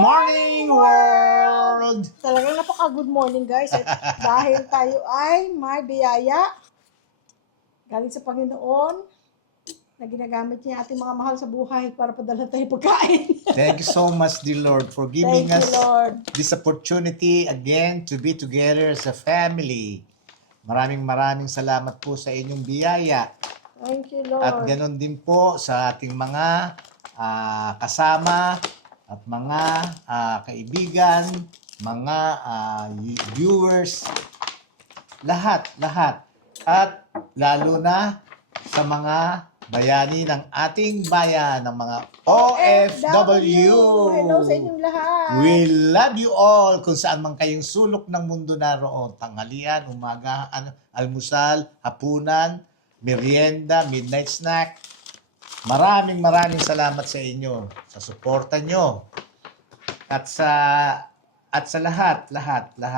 morning, world! Talagang napaka-good morning, guys. At dahil tayo ay may biyaya galing sa Panginoon na ginagamit niya ating mga mahal sa buhay para padala tayo pagkain. Thank you so much, dear Lord, for giving Thank you, us Lord. this opportunity again to be together as a family. Maraming salamat po sa inyong biyaya. Thank you, At Lord. ganon din po sa ating mga kasama at mga kaibigan, mga viewers, lahat. At lalo na sa mga bayani ng ating bayan, ng mga OFW. Hello sa inyong lahat. We love you all kung saan man kayong sulok ng mundo naroon. Tanghalian, umaga, almusal, hapunan, merienda, midnight snack. Maraming salamat sa inyo, sa suporta nyo. At sa lahat,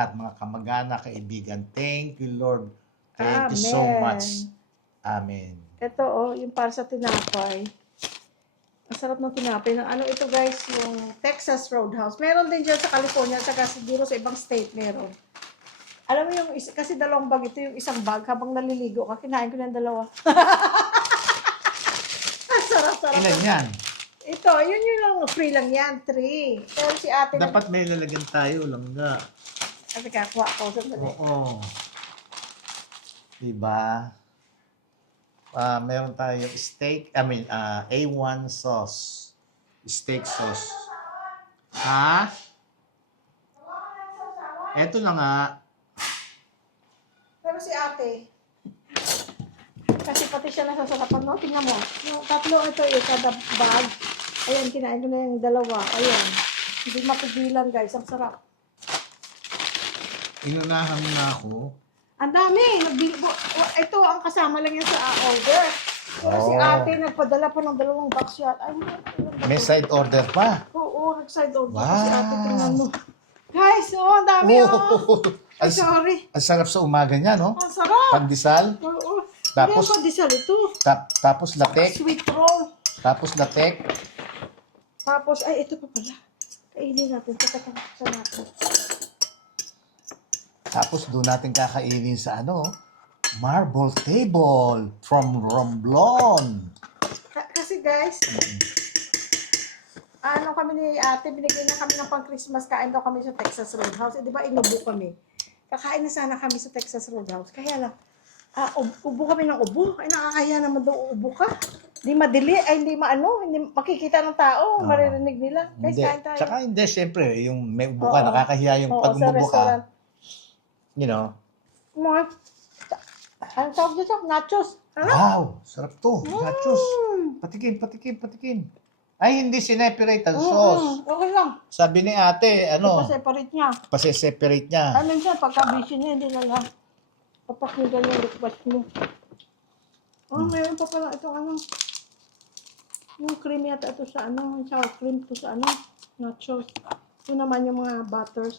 mga kamag-anak, kaibigan. Thank you, Lord. Thank you so Amen. much. Amen. Ito, yung para sa tinapay. Ang sarap ng tinapay. Ano ito, guys? Yung Texas Roadhouse. Meron din dyan sa California, saka siguro sa ibang state meron. Alam mo yung, kasi dalawang bag ito, yung isang bag, habang naliligo ka, kinain ko ng dalawa. Sarap. Ilan yan? Ito, yun lang, free lang yan, 3. Pero si ate, Dapat may lalagyan tayo, langga. ate kakuha ko. Oo. Diba? Meron tayo steak, A1 sauce. Steak sauce. Ha? Eto na nga. Pero si ate, kasi pati siya nasasarapan, no? Tingnan mo. Yung tatlo ito, kada bag. Ayan, kinain ko na yung dalawa. Ayan. Hindi mapigilan, guys. Ang sarap. Inunahan mo na ako. Ang dami. Ito, ang kasama lang yan sa order. Pero si ate, nagpadala pa ng 2 box yan. Ay, May side order pa. oo, nag-side order Wow. pa si ate. Tingnan mo. Guys, ang dami, Ay, sorry. Ang sarap sa umaga niya, no? Ang sarap. Pandesal, Oo. Tapos- Hindi, pandesal ito. tapos latek, Sweet roll. tapos latek. Tapos, ay, ito pa pala. Kainin natin. Tatakan sa natin. Tapos doon natin kakainin sa marble table from Romblon. Kasi guys, kami ni ate, binigyan na kami ng pang-Christmas, kain daw kami sa Texas Roadhouse. Di ba, inubo kami. Kakain na sana kami sa Texas Roadhouse. Kaya lang, ubo kami ng ubo. Ay, nakakaya naman daw ubo ka. Hindi madili, hindi makikita ng tao, maririnig nila. Guys, Hindi. kain tayo. Tsaka hindi, siyempre, yung may ubo ka, Oo. nakakahiya yung Oo, pag sa umubo restaurant. ka. You know, Mga, ano tawag dito? Nachos. Ano? wow, sarap to. Nachos. Patikim. Ay, hindi sineperate ang sauce. Okay lang. Sabi ni ate, Ipa-separate niya. pasiseparate niya. Ay, minsan, pagka-busy niya, hindi na lang. Papakinggan yung request mo. Meron pa pala itong yung cream yata ito sa yung sour cream to sa nachos. Ito naman yung mga butters,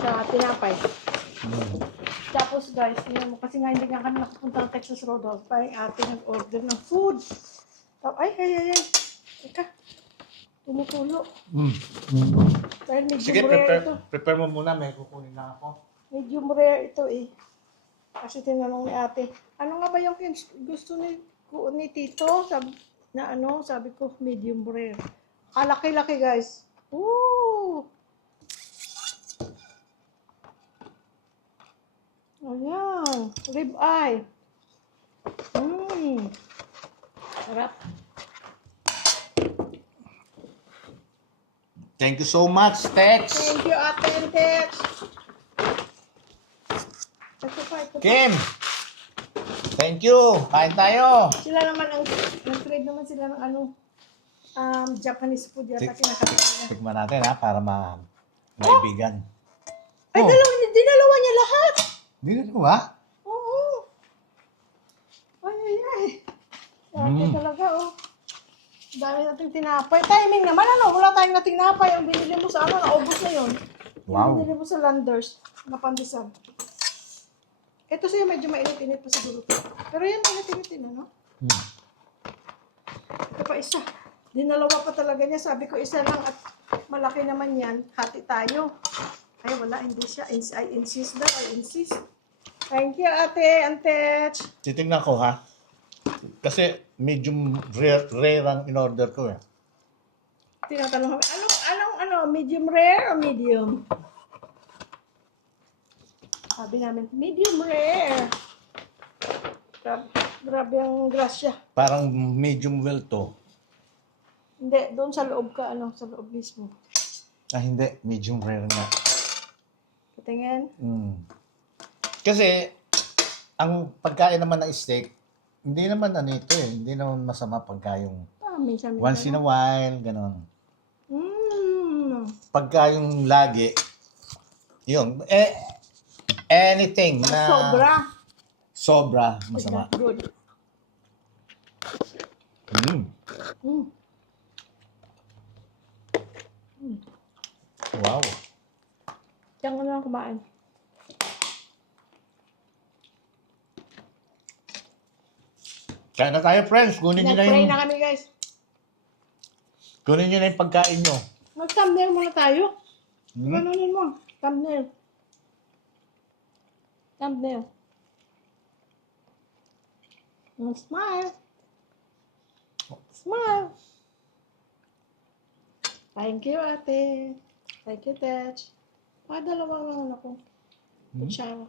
sa tinapay. Tapos guys, kasi nga hindi nga kami nakapunta ng Texas Roadhouse, parang ate nag-order ng food. Ay. Teka. Tumutulo. Dahil medium Sige, rare ito. prepare mo muna. May kukunin lang ako. Medium rare ito eh. Kasi tinanong ni ate, ano nga ba yung gusto ni Tito? Sabi ko, medium rare. Laki-laki guys. Woo! Ayan. Rib eye. Sarap. Thank you so much, Tex. Thank you, Ate and Tex. Ito. Kim, thank you. Kain tayo. Sila naman nag-trade naman sila ng Japanese food yata kinakain na. Tikman natin para maibigan. Ay, dinalawa niya lahat. Hindi na ba? Oo. Ay. Sabi talaga, dami nating tinapay. Timing naman, wala tayong nating tinapay. Ang binili mo sa naubos na yun. Wow. Yung binili mo sa Landers, na pandesal. Ito sa'yo, medyo mainit-init pa siguro. Pero yan, mainit-init din, Ito pa isa. Dinalawa pa talaga niya. Sabi ko, isa lang at Malaki naman yan. Hati tayo. Ay, wala. Hindi siya. I insist daw. I insist. Thank you, ate. Antech. Titingnan ko ha. Kasi medium rare ang in-order ko eh. Tinatanong kami, medium rare o medium? Sabi namin, medium rare. Grabe ang grasya. Parang medium well to. Hindi, doon sa loob ka, sa loob mismo. Ah, hindi. Medium rare nga. Patingin. Kasi, ang pagkain naman ng steak, hindi naman ito eh. Hindi naman masama pagka yung Minsan. once in a while, gano'n. Pagka yung lagi, yun. Anything na sobra masama. Good. Wow. Diyan ko na lang kumain. Kaya na tayo, friends. Kunin nyo na Nag-pray yung, na kami, guys. kunin nyo na yung pagkain nyo. Mag-thumbnail muna tayo. Ganunin mo. Thumbnail. Thumbnail. Smile. Smile. Thank you, ate. Thank you, Tech. Dalawang ako. Kutsara.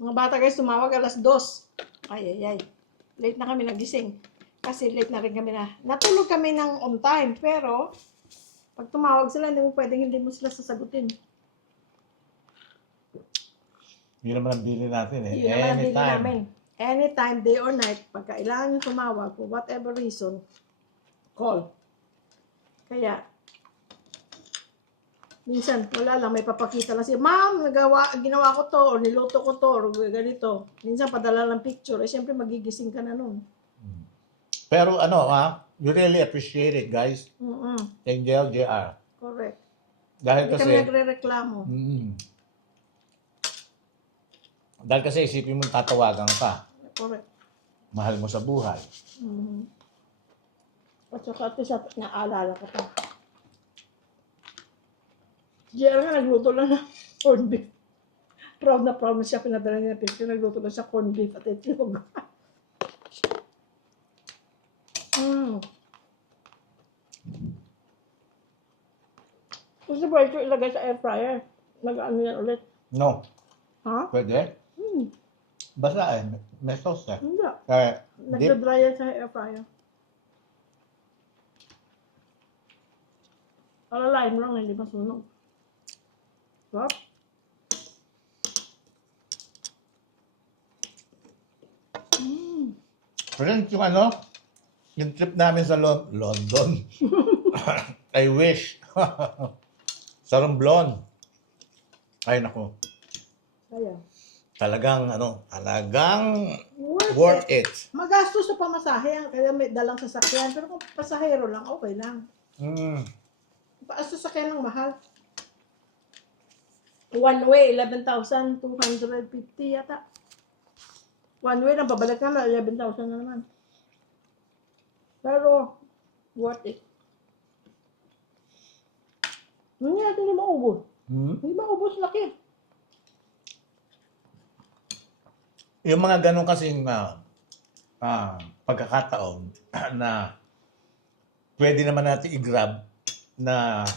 Mga bata guys, tumawag alas 2. Ay. Late na kami nagising. Kasi late na rin kami na. Natulog kami ng on time. Pero, pag tumawag sila, hindi mo sila sasagutin. Yun naman ang bili natin eh. Yun naman ang bili Anytime. namin. Anytime, day or night, pag kailangan yung tumawag, for whatever reason, call. Kaya, minsan, wala lang, may papakita lang siya, ma'am, ginawa ko to, or niluto ko to, or ganito. Minsan, padala lang picture. Siyempre, magigising ka na nun. Pero you really appreciate it, guys. Angel JR. Correct. Dahil Hindi kasi, kami nagre-reklamo. dahil kasi isipin mo tatawagan ka. Correct. Mahal mo sa buhay. At saka at least naalala ko pa. JR nga, nagluto lang ng corned beef. Proud na siya, pinadala niya na picture. Nagluto lang siya corned beef at itlog. Gusto ba ito ilagay sa air fryer? Nag-ano yan ulit? No. Ha? Pwede? Basta eh. May sauce eh. Hindi. Kaya, dip. Nagda-dry yan sa air fryer. Alalain mo lang, hindi masunog. Sarap. Friends, yung trip namin sa London. I wish. Sa Romblon. Ay, nako. Kaya. Talagang worth it. Magastos sa pamasahe, kaya may dalang sasakyan. Pero kung pasahero lang, okay lang. Sasakyan lang mahal. One way, 11,250 yata. One way lang, babalik naman, 11,000 na naman. Pero, worth it. Hindi natin maubos. Hindi maubos, laki. Yung mga ganun kasing pagkakataon na pwede naman natin i-grab na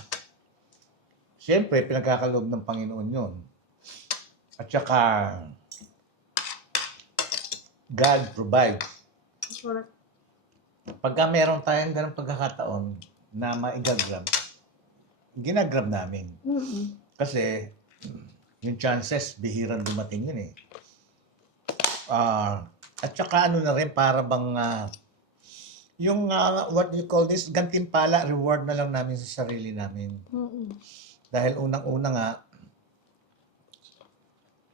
siyempre pinagkakaloob ng Panginoon yun. At saka God provides. Correct. Pagka meron tayong ganung pagkakataon na maigagrab, ginagrab namin. Kasi yung chances, bihirang dumating yun eh. At saka na rin, para bang yung what do you call this, gantimpala, reward na lang namin sa sarili namin. Dahil unang-una nga,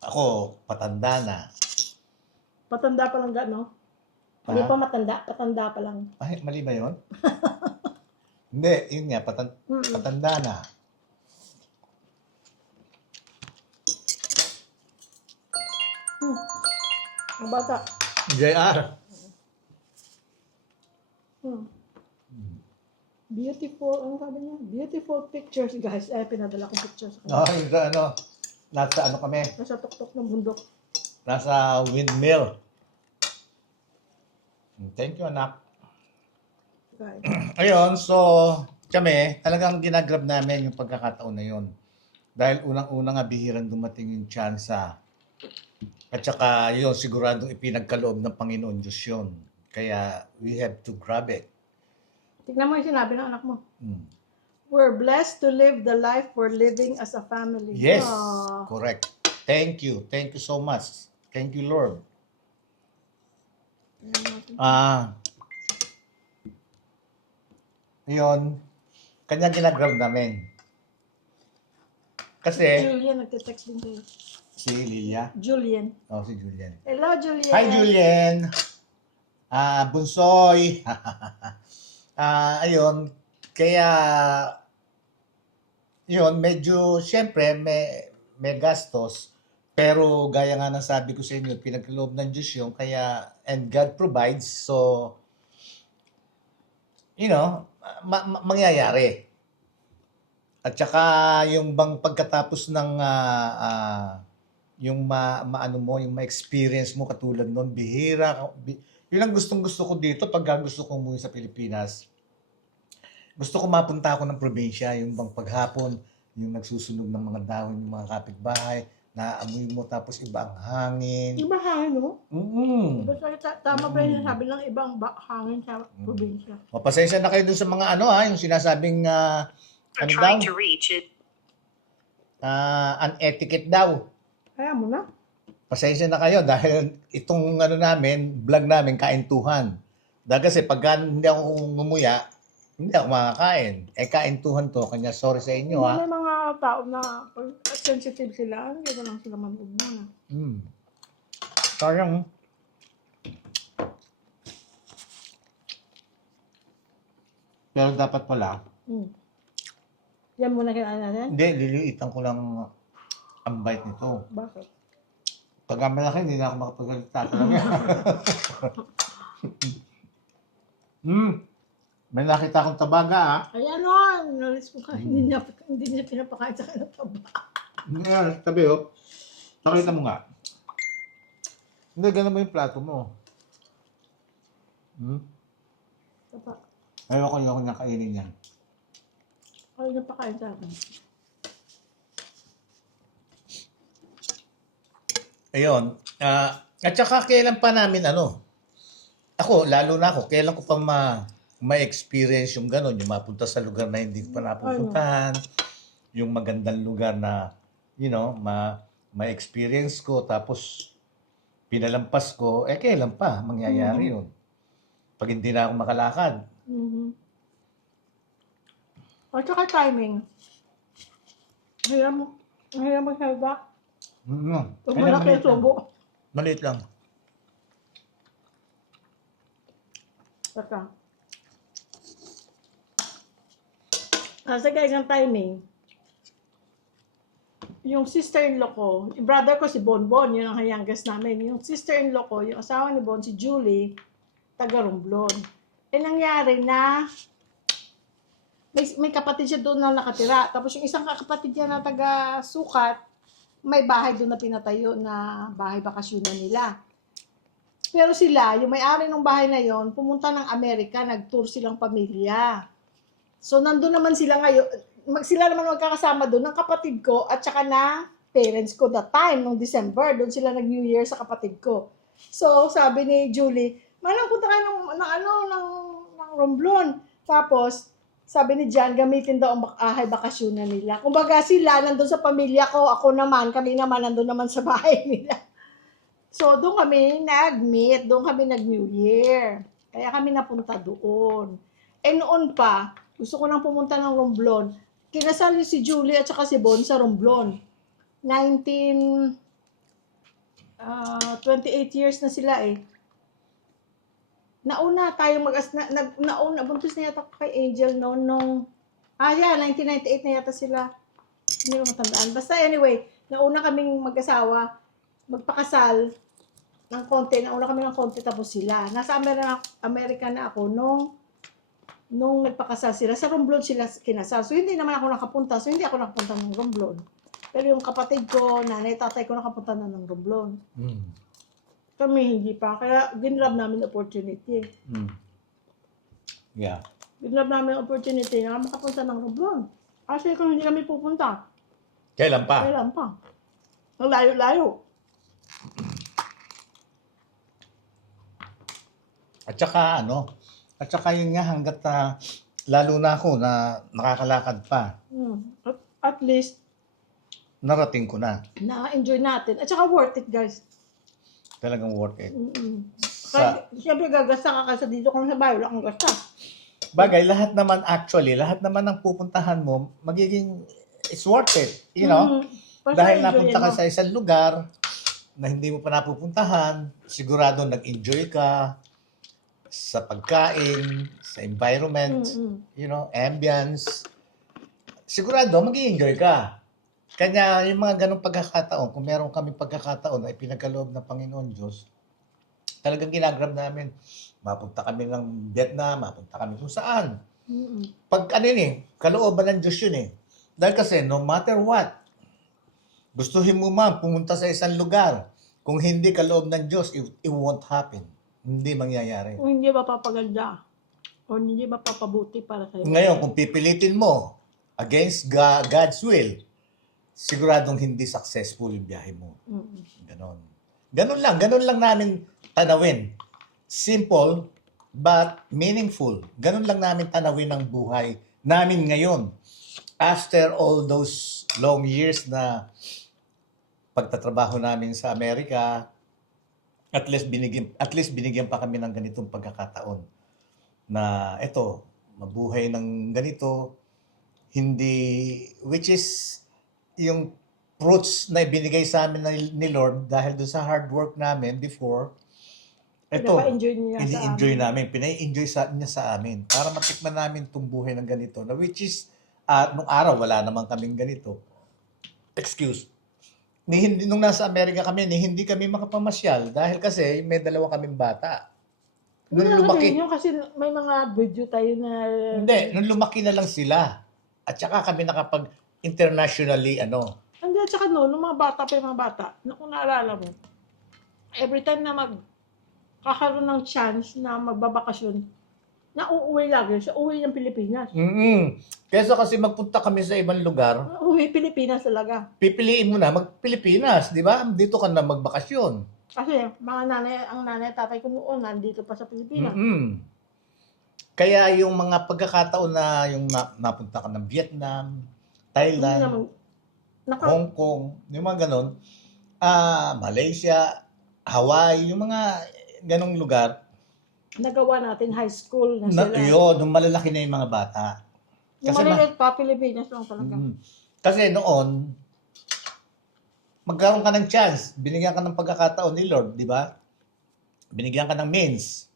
ako, patanda na. Patanda pa lang gano'n? Hindi pa matanda, patanda pa lang. Ay, mali ba yun? Hindi, yun nga, patanda na. Ang bata. JR. Hmm. Beautiful, ano sabi niya? Beautiful pictures, guys. Pinadala kong pictures sa Oh, kanya. yung ano, nasa ano kami, Nasa tuktok ng bundok. nasa windmill. Thank you, anak. Guys. Ayun, so kami, talagang ginagrab namin yung pagkakataon na yun. Dahil unang-una nga bihirang dumating yung tsansa. At saka yun, siguradong ipinagkaloob ng Panginoon Diyos yun. Kaya we have to grab it. Tignan mo yung sinabi ng anak mo. Mm. We're blessed to live the life we're living as a family. Yes, Ah. correct. Thank you. Thank you so much. Thank you, Lord. Yun, kanya ginagrab namin. Kasi, Julian, nagte-text din kayo. si Lilia. Julian. Oh, si Julian. Hello, Julian. Hi, Julian. Bunsoy. Ayun, kaya, yun, medyo, syempre, may gastos. Pero, gaya nga ng sabi ko sa inyo, pinagkaloob ng Diyos yun. Kaya, and God provides. So, you know, mangyayari. At saka yung bang pagkatapos ng yung maano mo, yung ma-experience mo katulad noon, bihira. Yun ang gustong-gusto ko dito pag gusto ko umuwi sa Pilipinas. Gusto ko mapunta ako ng probinsya, yung bang paghapon, yung nagsusunog ng mga dahon, yung mga kapitbahay, naamoy mo tapos iba ang hangin. Iba hangin, no? Mm. Tama pa yung sabi ng ibang hangin sa probinsya. O, pasensya na kayo dun sa mga ano yung sinasabing ano daw? To reach it. Unetiquette daw. Kaya mo na. Pasensya na kayo dahil itong ano namin, vlog namin, kaintuhan. Dahil kasi pagka hindi ako ngumuya, hindi ako makakain. Kaintuhan to, kanya sorry sa inyo May mga tao na pag sensitive sila, hindi ko lang sila manood muna. Sayang. Pero dapat pala, Yan muna kailangan natin? hindi, liliitan ko lang ang bite nito. Bakit? Pag malaki, hindi na ako makapagsalita talaga. May nakita akong tabaga Ay ano, nalis ko ka. Hindi niya pinapakain sa akin ng taba. Ngayon, tabi Nakita mo nga. Hindi, ganun mo yung plato mo. Taba. Ayoko niya kainin yan. Ay, napakain sa akin. Ayun. At saka kailan pa namin ako, lalo na ako, kailan ko pa ma-experience yung gano'n, yung mapunta sa lugar na hindi ko pa napupuntahan, yung magandang lugar na, ma-experience ko, tapos pinalampas ko, kailan pa mangyayari yun? Pag hindi na ako makalakad. At saka timing. Hirap magsalba. Pag malaki yung subo. Maliit lang. Saka. Kasi guys, ang timing, yung sister-in-law ko, yung brother ko si Bonbon, yun ang youngest namin. Yung sister-in-law ko, yung asawa ni Bon, si Julie, taga Romblon. Nangyari na, may kapatid siya doon na nakatira. Tapos yung isang kapatid niya na taga Sukat, may bahay doon na pinatayo na bahay bakasyonan nila. Pero sila, yung may-ari ng bahay na yon, pumunta ng Amerika, nag-tour silang pamilya. So, nandun naman sila ngayon, sila naman magkakasama doon ng kapatid ko at saka na parents ko that time, nung December, doon sila nag-New Year sa kapatid ko. So, sabi ni Julie, Manang punta kayo ng Romblon. Tapos, sabi ni Jan, gamitin daw ang bakasyonan nila. Kumbaga sila, nandun sa pamilya ko, ako naman, kami naman, nandun naman sa bahay nila. So, doon kami nag-meet, doon kami nag-New Year. Kaya kami napunta doon. Noon pa, gusto ko nang pumunta ng Romblon. Kinasal si Julie at saka si Bon sa Romblon. 28 years na sila Nauna tayo nauna, buntis na yata kay Angel nung 1998 na yata sila. Hindi ko matandaan. Basta anyway, nauna kaming mag-asawa, magpakasal. ng konti, nauna kami ng konti tapos sila. Nasa Amerika na ako nung nagpakasal sila. Sa Romblon sila kinasal. So hindi naman ako nakapunta. So hindi ako nakapunta ng Romblon. Pero yung kapatid ko, nanay, tatay ko nakapunta na ng Romblon. Mm. Kami hindi pa. Kaya ginrab namin opportunity. Mm. Yeah. Ginrab namin opportunity na makapunta ng Romblon. Kasi kung hindi kami pupunta, Kailan pa? kailan pa? Ang layo-layo. At saka yun nga hanggat lalo na ako na nakakalakad pa, At least, narating ko na. na-enjoy natin. At saka worth it, guys. Talagang worth it. Kahit, siyempre gagasta ka kasi dito kung sa bayo, wala kang gasta. Bagay, lahat naman ng pupuntahan mo, magiging, it's worth it. You know? Dahil napunta ka sa isang lugar na hindi mo pa napupuntahan, sigurado nag-enjoy ka sa pagkain, sa environment, you know, ambience. Sigurado, mag-enjoy ka. Kanya yung mga ganong pagkakataon, kung meron kami pagkakataon na ipinagkaloob ng Panginoon Diyos, talagang ginagrab namin. Mapunta kami ng Vietnam, mapunta kami kung saan. Pag kalooban ng Diyos yun eh. Dahil kasi, no matter what, gustuhin mo man pumunta sa isang lugar, kung hindi kaloob ng Diyos, it won't happen. Hindi mangyayari. Kung hindi ba papaganda, o hindi ba papabuti para sa'yo. Ngayon, kung pipilitin mo against God's will, siguradong hindi successful yung biyahe mo. Ganon. Ganon lang namin tanawin. Simple, but meaningful. Ganon lang namin tanawin ang buhay namin ngayon. After all those long years na pagtatrabaho namin sa Amerika, at least binigyan pa kami ng ganitong pagkakataon na eto, mabuhay ng ganito, which is yung fruits na ibinigay sa amin ni Lord dahil doon sa hard work namin before, eto, ini-enjoy namin, pinai-enjoy niya sa amin para matikman namin itong buhay ng ganito na which is, nung araw wala naman kaming ganito. Nung nasa Amerika kami, hindi kami makapamasyal dahil kasi may dalawa kaming bata. Nung lumaki. Kasi may mga video tayo na... Hindi, nung lumaki na lang sila. At saka kami internationally, Hindi, at saka nung mga bata pa yung mga bata, kung naalala mo, every time na kakaroon ng chance na magbabakasyon, na uuwi lagi sa uwi ng Pilipinas. Kesa kasi magpunta kami sa ibang lugar, Uwi Pilipinas talaga. pipiliin mo na mag-Pilipinas, di ba? Dito ka na magbakasyon. Kasi ang nanay at tatay ko noon, nandito pa sa Pilipinas. Kaya yung mga pagkakataon na yung napunta ka ng Vietnam, Thailand, Hong Kong, yung mga ganon, Malaysia, Hawaii, yung mga ganong lugar, nagawa natin high school na sila. Nung malalaki na yung mga bata. Yung malilit pa, Pilipinas lang talaga. Kasi noon, magkaroon ka ng chance, binigyan ka ng pagkakataon ni Lord, di ba? Binigyan ka ng means,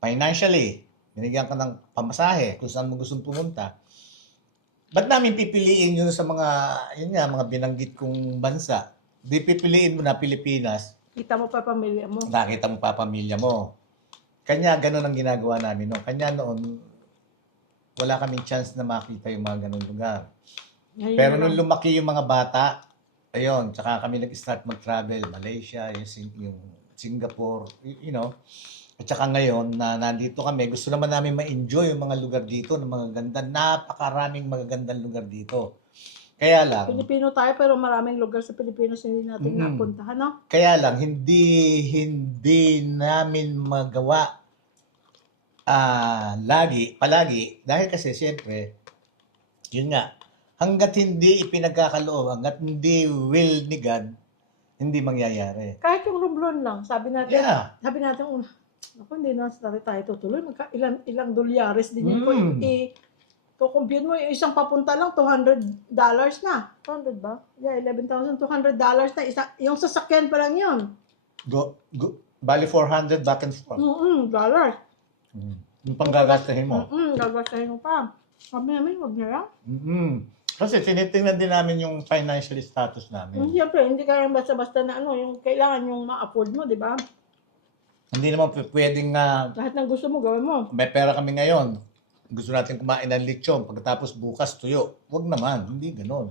financially, binigyan ka ng pamasahe kung saan mo gustong pumunta. Ba't namin pipiliin yun sa mga binanggit kong bansa? Di pipiliin mo na Pilipinas. Kita mo pa pamilya mo. Nakita mo pa pamilya mo. Kanya ganun ang ginagawa namin. No? Kanya noon, wala kaming chance na makita yung mga ganun lugar. Ngayon Pero nung lumaki yung mga bata, ayun, tsaka kami nag-start mag-travel. Malaysia, yung Singapore, you know. At saka ngayon, na nandito kami, gusto naman namin ma-enjoy yung mga lugar dito, ng mga ganda, napakaraming magagandang lugar dito. Kaya lang, Pilipino tayo pero maraming lugar sa Pilipinas hindi natin napuntahan, no? Kaya lang, hindi namin magawa palagi, dahil kasi siyempre, yun nga, hanggat hindi ipinagkakaloob, hanggat hindi will ni God, hindi mangyayari. Kahit yung Romblon lang, sabi natin, Yeah. ako hindi na tayo tutuloy, ilang dolyares din yun. Compute mo, yung isang papunta lang, $200 na. 200 ba? Yeah, $11,200 na. Yung sasakyan pa lang yun. Bali 400 back and forth. Dollars. Yung panggagastahin mo. Gagastahin mo pa. Sabi namin, huwag na lang. Kasi tinitingnan din namin yung financial status namin. Siyempre, hindi kaya basta-basta na ano, yung kailangan yung ma-afford mo, di ba? Hindi naman pwedeng Lahat ng gusto mo, gawin mo. may pera kami ngayon. Gusto natin kumain ng lechon. Pagkatapos bukas tuyo. Huwag naman. Hindi ganoon.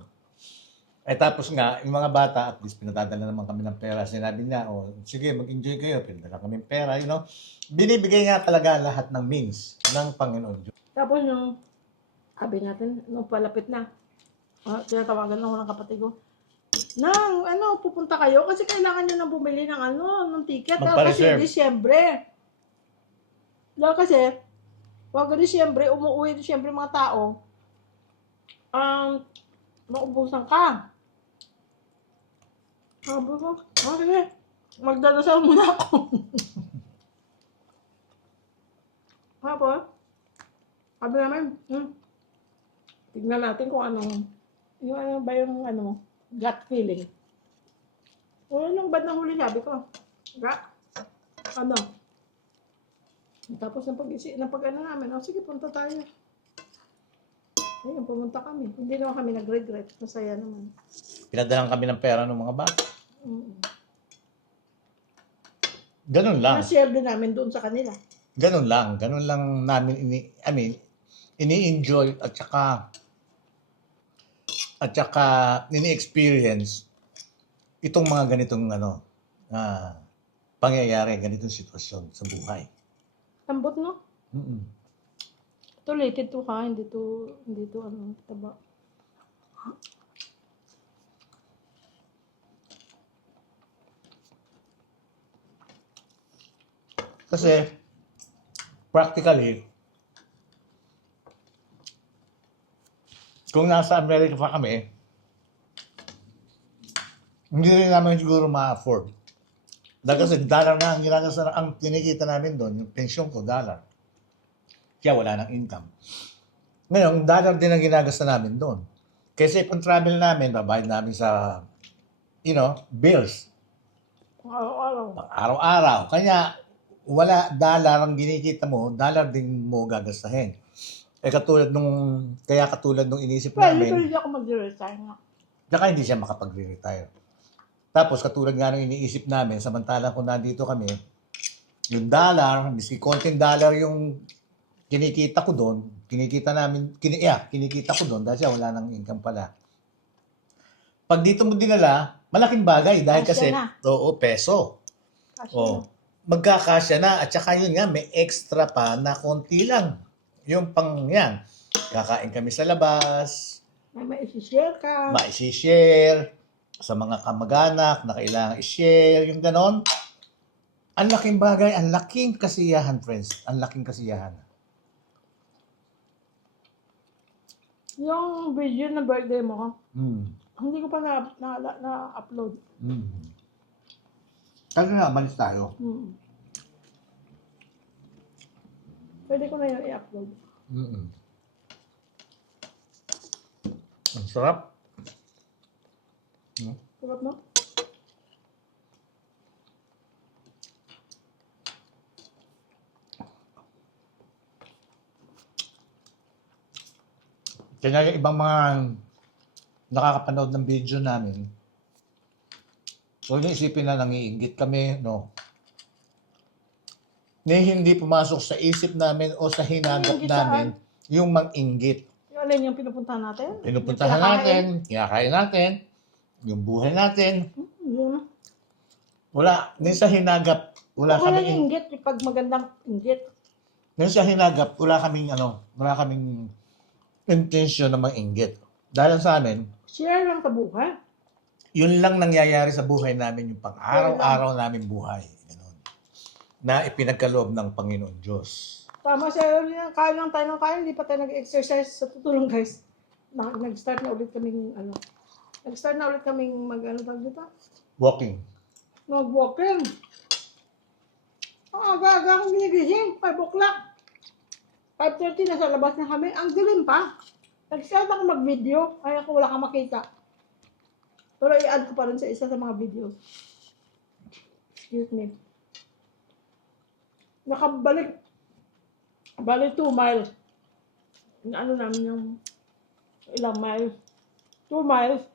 Eh tapos nga, yung mga bata, at least pinadadala naman kami ng pera. Sinabi niya, oh, sige, mag-enjoy kayo. Pinadala kami ng pera, you know. Binibigay nga talaga lahat ng means ng Panginoon Diyos. Tapos nung, sabi natin, nung palapit na, tinatawagan ako ng kapatid ko, Nang, pupunta kayo kasi kailangan nyo nang bumili ng ng ticket. Kasi Magpa-reserve. Disyembre. Dahil kasi, wag Disyembre, umuwi Disyembre mga tao, maubusan ka. Sabi ko, sige, magdadasal muna ako. Tapos, sabi namin, tignan natin kung yung ano ba yung gut feeling. Nung bad na huli, sabi ko, tapos namin, sige, punta tayo. Ayun, pumunta kami. Hindi naman kami nag-regret. Masaya naman. Pinadalang kami ng pera ng mga bata. Mm. Ganun lang. Na-share din namin doon sa kanila. Ganun lang. Ganun lang namin ini-enjoy at saka ini-experience itong mga ganitong pangyayari, ganitong sitwasyon sa buhay. Tambot, no? Mm-mm. Ito related to ka, hindi to taba. Kasi, practically, kung nasa Amerika pa kami, hindi rin namin siguro ma-afford. Dahil kasi dollar na ang ginagasa, ang kinikita namin doon, yung pensyon ko, dollar. Kaya wala nang income. Ngayon, dollar din ang ginagasta namin doon. Kasi kung travel namin, babayad namin sa, bills. Araw-araw. Araw-araw. Kaya, wala dollar ang ginikita mo, dollar din mo gagastahin. Katulad nung inisip Well, namin, hindi ako mag-retire nga. saka hindi siya makapag-retire. Tapos, katulad nga nung iniisip namin, samantalang kung nandito kami, yung dollar, miski konting dollar yung kinikita ko doon, kinikita ko doon dahil siya wala nang income pala. Pag dito mo dinala, malaking bagay dahil kasi, peso. Kasi Magkakasya na at saka yun nga, may extra pa na konti lang. Yung yan, kakain kami sa labas, may isi-share ka. maisishare sa mga kamag-anak na kailangan i-share, yung ganon. Ang laking bagay, ang laking kasiyahan, friends. Ang laking kasiyahan. Yung video na birthday mo, Mm. hindi ko pa na-upload. Kasi nga, malis tayo. Pwede ko na yun i-upload. Ang sarap. Sarap, no? Kaya yung ibang mga nakakapanood ng video namin, huwag niyo isipin na nangiinggit kami, no? Hindi pumasok sa isip namin o sa hinagap Nangiinggit namin yung mang-inggit. Yung alin yung pinupuntahan natin? Pinupuntahan natin, kinakain natin, yung buhay natin. Yun. Wala, din sa hinagap, wala Ako lang kaming, inggit, pag magandang inggit. din sa hinagap, wala kaming intensyon na mang-inggit. Dahil sa amin, Share lang sa buhay. yun lang nangyayari sa buhay namin, yung pang-araw-araw namin buhay. Ganun. Na ipinagkaloob ng Panginoon Diyos. Tama siya yun. Kain lang tayo ng kain. Hindi pa tayo nag-exercise. Sa tutulong, guys. Nag-start na ulit kaming tawag dito? Walking. Mag-walking. Ang aga-aga akong ginigising. 5 o'clock. 5:30 nasa labas na kami. Ang dilim pa. Nag-start ako mag-video. Ay ako, wala kang makita. Pero i-add ko pa rin sa isa sa mga videos. Excuse me. Nakabalik. Bali 2 miles. Namin yung ilang miles. 2 miles.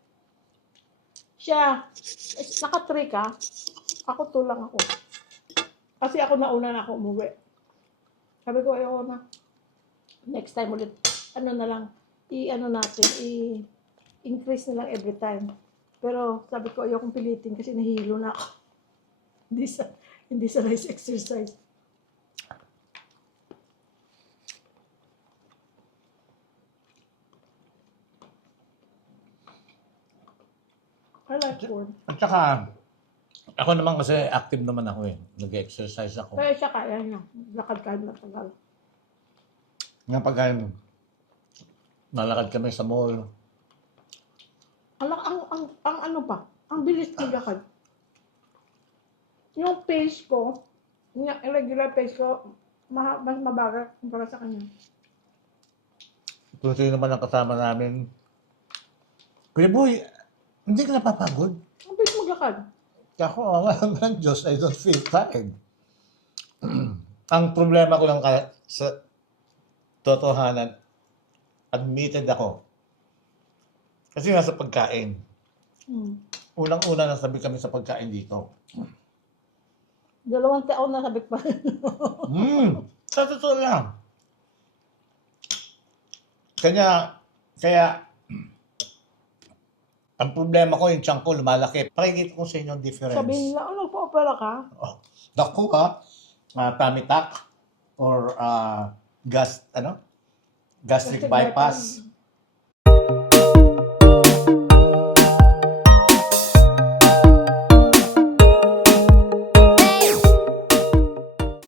Siya, naka-3 ka. Ako 2 lang ako. Kasi ako nauna na ako umuwi. Sabi ko, ayoko na. Next time ulit, ano na lang, i-ano natin, i-increase na lang every time. Pero sabi ko, ayokong pilitin kasi nahihilo na ako. Hindi sa nice exercise. I like corn. At saka, ako naman kasi active naman ako eh. Nag-exercise ako. Kaya siya kaya niya. Lakad kahit matagal. Nga pag nalakad kami sa mall, Ang ano pa, ang bilis maglakad. Yung pace ko, yung irregular pace ko, mas mabagal kumpara sa kanya. kung sino naman ang kasama namin, Kuya Boy, hindi ka napapagod. Ang bilis maglakad. Ako, ang Diyos, I don't feel tired. Ang problema ko lang sa totohanan, admitted ako. Kasi nga sa pagkain. Unang-una nasabi kami sa pagkain dito. 2 taon na sabik pa. Sa totoo lang. Kaya, ang problema ko, yung tiyan ko lumalaki. Pakikita ko sa inyo ang difference. Sabihin nila, nagpa-opera ka? Oh, naku tummy tuck or gastric bypass.